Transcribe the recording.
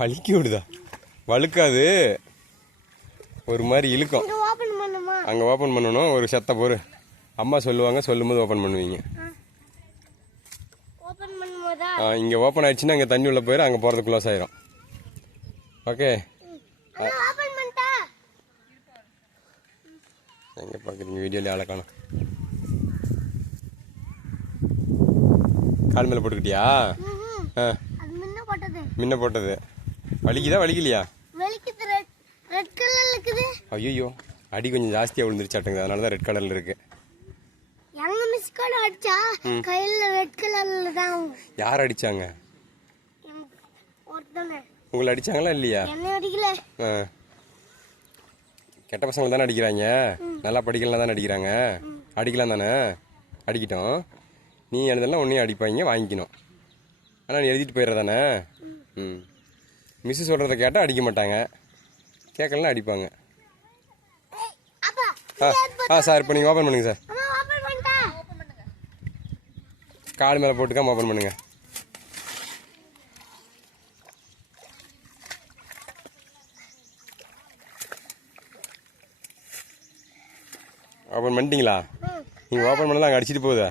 வலிக்கி விடுதா? வழுக்காது, ஒரு மாதிரி இழுக்கும். அங்கே ஓப்பன் பண்ணணும். ஒரு செத்த போரு அம்மா சொல்லுவாங்க, சொல்லும்போது ஓப்பன் பண்ணுவீங்க. இங்கே ஓப்பன் ஆயிடுச்சுன்னா அங்கே தண்ணி உள்ள போயிடும், அங்கே போகிறது க்ளோஸ் ஆயிரும். ஓகே, எங்கே பார்க்குறீங்க வீடியோவில் ஆளை காணும். கால் மேலே போட்டுக்கிட்டியா? முன்ன போட்டது வலிக்குதா வலிக்கலையா? ஐயோ, அடி கொஞ்சம் ஜாஸ்தியாக விழுந்துருச்சாட்டுங்க, அதனால தான் ரெட் கலரில் இருக்கு. யார் அடிச்சாங்க? உங்களை அடிச்சாங்களா இல்லையா? கெட்ட பசங்களை தானே அடிக்கிறாங்க, நல்லா படிக்கலாம் தானே அடிக்கிறாங்க. அடிக்கலாம் தானே, அடிக்கிட்டோம். நீ எழுதலாம் ஒன்றையும் அடிப்பாங்க, வாங்கிக்கணும். ஆனால் நீ எழுதிட்டு போயிடுறதானே. மிஸ்ஸு சொல்கிறத கேட்டால் அடிக்க மாட்டாங்க, கேட்கலாம் அடிப்பாங்க. சார் இப்போ நீங்கள் ஓப்பன் பண்ணுங்கள் சார். கால் மேலே போட்டுக்காம ஓப்பன் பண்ணுங்க. ஓப்பன் பண்ணிட்டீங்களா? நீங்கள் ஓப்பன் பண்ணலாம், அங்கே அடிச்சிட்டு போகுதா?